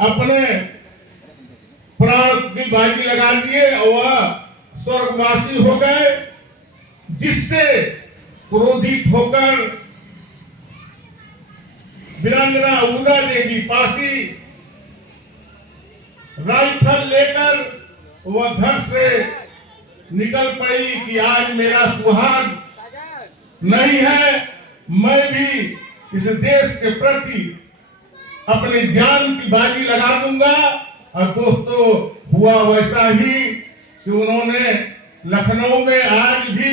अपने प्राण की बाजी लगा दिए और वह स्वर्गवासी हो गए, जिससे क्रोधित होकर वीरांगना उदा देवी पासी राइफल लेकर वह घर से निकल पड़ी कि आज मेरा सुहाग नहीं है, मैं भी इस देश के प्रति अपने जान की बाजी लगा दूंगा। और दोस्तों, हुआ वैसा ही कि उन्होंने लखनऊ में आज भी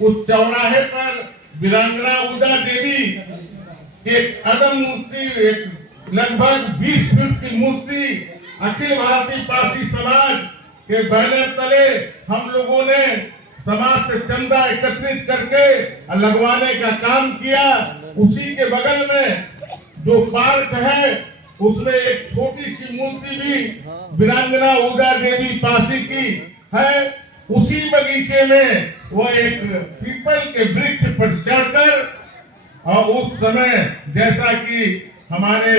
उस चौराहे पर वीरांगना उदा देवी एक अदम मूर्ति, एक लगभग 20 फीट की मूर्ति अखिल भारतीय पारसी समाज के बैनर तले हम लोगों ने समाज से चंदा एकत्रित करके लगवाने का काम किया। उसी के बगल में जो पार्क है उसमें एक छोटी सी मूर्ति भी वीरांगना उदा देवी पासी की है। उसी बगीचे में वह एक पीपल के वृक्ष पर चढ़कर और उस समय जैसा कि हमारे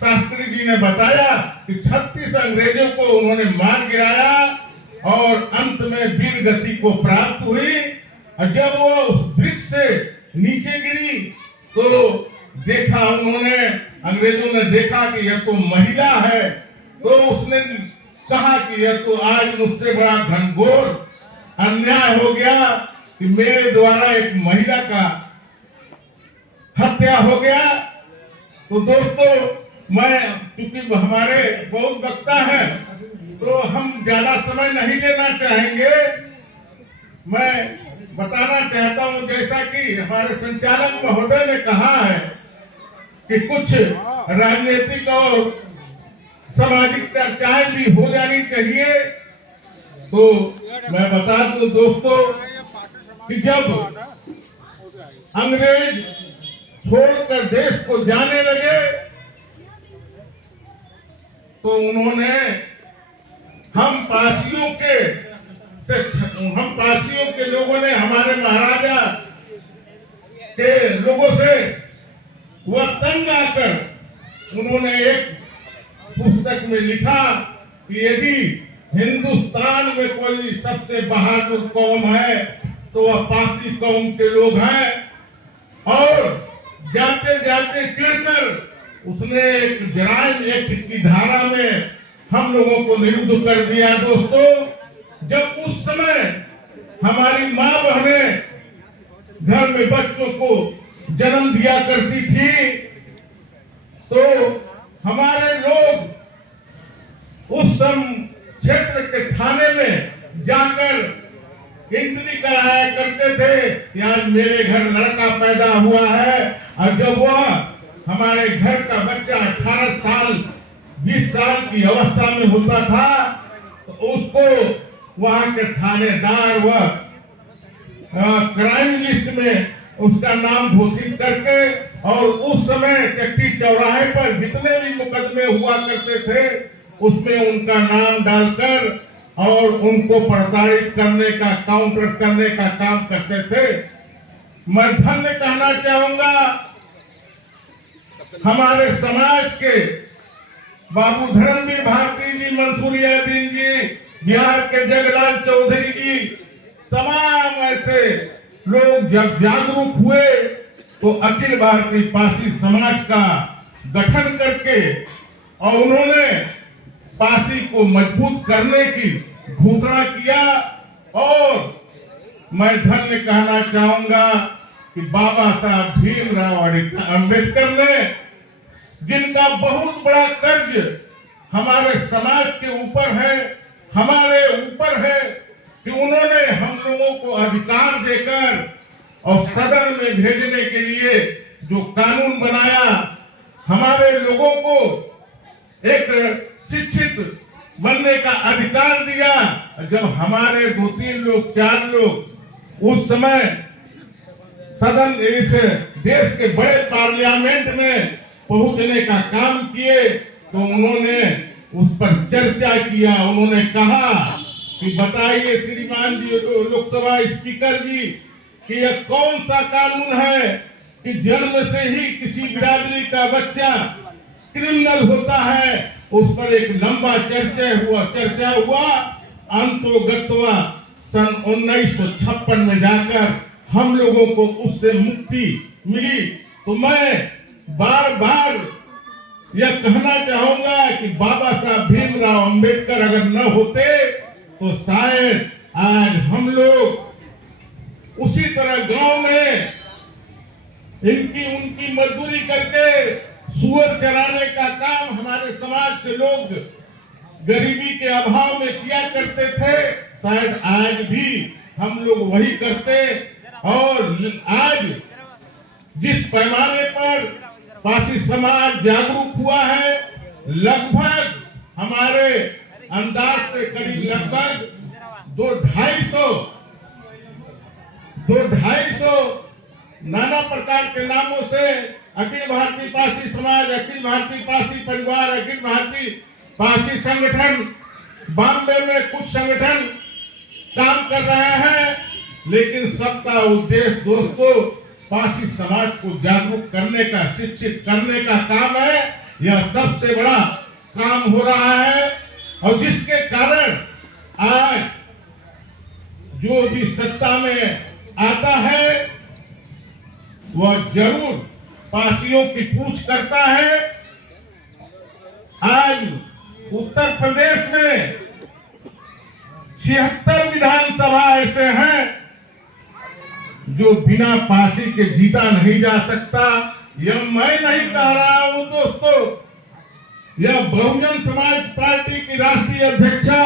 शास्त्री जी ने बताया कि 36 अंग्रेजों को उन्होंने मार गिराया और अंत में वीर गति को प्राप्त हुई। और जब वो उस वृक्ष से नीचे गिरी तो देखा उन्होंने, अंग्रेजों ने देखा कि यह तो महिला है, तो उसने कहा कि यह तो आज मुझसे बड़ा घनघोर अन्याय हो गया कि मेरे द्वारा एक महिला का हत्या हो गया। तो दोस्तों, मैं चूंकि हमारे बहुत वक्ता है तो हम ज्यादा समय नहीं लेना चाहेंगे। मैं बताना चाहता हूं जैसा कि हमारे संचालक महोदय ने कहा है कि कुछ राजनीतिक और सामाजिक चर्चाएं भी हो जानी चाहिए। तो मैं बता दूं दोस्तों कि जब अंग्रेज छोड़कर देश को जाने लगे तो उन्होंने हम पारसियों के लोगों ने हमारे महाराजा के लोगों से वह तंग आकर उन्होंने एक पुस्तक में लिखा कि यदि हिंदुस्तान में कोई सबसे बहादुर कौम है तो वह पारसी कौम के लोग हैं। और जाते जाते चिढ़कर उसने एक जराइम एक्ट की धारा में हम लोगों को निरुद्ध कर दिया। दोस्तों, जब उस समय हमारी माँ बहनें घर में बच्चों को जन्म दिया करती थी तो हमारे लोग उस क्षेत्र के थाने में जाकर एंट्री कराया करते थे कि आज मेरे घर लड़का पैदा हुआ है। और जब वह हमारे घर का बच्चा 18 साल 20 साल की अवस्था में होता था तो उसको वहां के थानेदार व क्राइम लिस्ट में उसका नाम घोषित करके और उस समय चक्की चौराहे पर जितने भी मुकदमे हुआ करते थे उसमें उनका नाम डालकर और उनको प्रताड़ित करने का, काउंटर करने का काम करते थे। मैं धन्य कहना चाहूंगा हमारे समाज के बाबू धर्मवीर भारती जी, मंसूरियादीन जी, बिहार के जगलाल चौधरी जी, तमाम ऐसे लोग जब जागरूक हुए तो अखिल भारतीय पारसी समाज का गठन करके और उन्होंने पारसी को मजबूत करने की घोषणा किया। और मैं धन्य कहना चाहूंगा कि बाबा साहब भीमराव अंबेडकर ने, जिनका बहुत बड़ा कर्ज हमारे समाज के ऊपर है, हमारे ऊपर है, कि उन्होंने हम लोगों को अधिकार देकर और सदन में भेजने के लिए जो कानून बनाया, हमारे लोगों को एक शिक्षित बनने का अधिकार दिया। जब हमारे 2-3 लोग 4 लोग उस समय सदन इस देश के बड़े पार्लियामेंट में पहुंचने का काम किए तो उन्होंने उस पर चर्चा किया। उन्होंने कहा कि बताइए श्रीमान जी, लोकसभा स्पीकर जी, कि यह कौन सा कानून है कि जन्म से ही किसी बिरादरी का बच्चा क्रिमिनल होता है उस पर एक लंबा चर्चा हुआ। अंतोगत्वा सन 1956 में जाकर हम लोगों को उससे मुक्ति मिली। तो मैं बार बार यह कहना चाहूंगा कि बाबा साहब भीमराव अंबेडकर अगर न होते तो शायद आज हम लोग उसी तरह गांव में इनकी उनकी मजदूरी करके सुअर चराने का काम हमारे समाज के लोग गरीबी के अभाव में किया करते थे, शायद आज भी हम लोग वही करते। और आज जिस पैमाने पर पासी समाज जागरूक हुआ है, लगभग हमारे अंदाज से करीब लगभग 200-250 नाना प्रकार के नामों से अखिल भारतीय पासी समाज, अखिल भारतीय पासी परिवार, अखिल भारतीय पासी संगठन, बॉम्बे में कुछ संगठन काम कर रहे हैं। लेकिन सबका उद्देश्य दोस्तों पासी समाज को जागरूक करने का, शिक्षित करने का काम है। यह सबसे बड़ा काम हो रहा है और जिसके कारण आज जो भी सत्ता में आता है वह जरूर पासियों की पूछ करता है। आज उत्तर प्रदेश में 76 विधानसभा ऐसे हैं जो बिना पासी के जीता नहीं जा सकता। यह मैं नहीं कह रहा हूं दोस्तों, यह बहुजन समाज पार्टी की राष्ट्रीय अध्यक्षा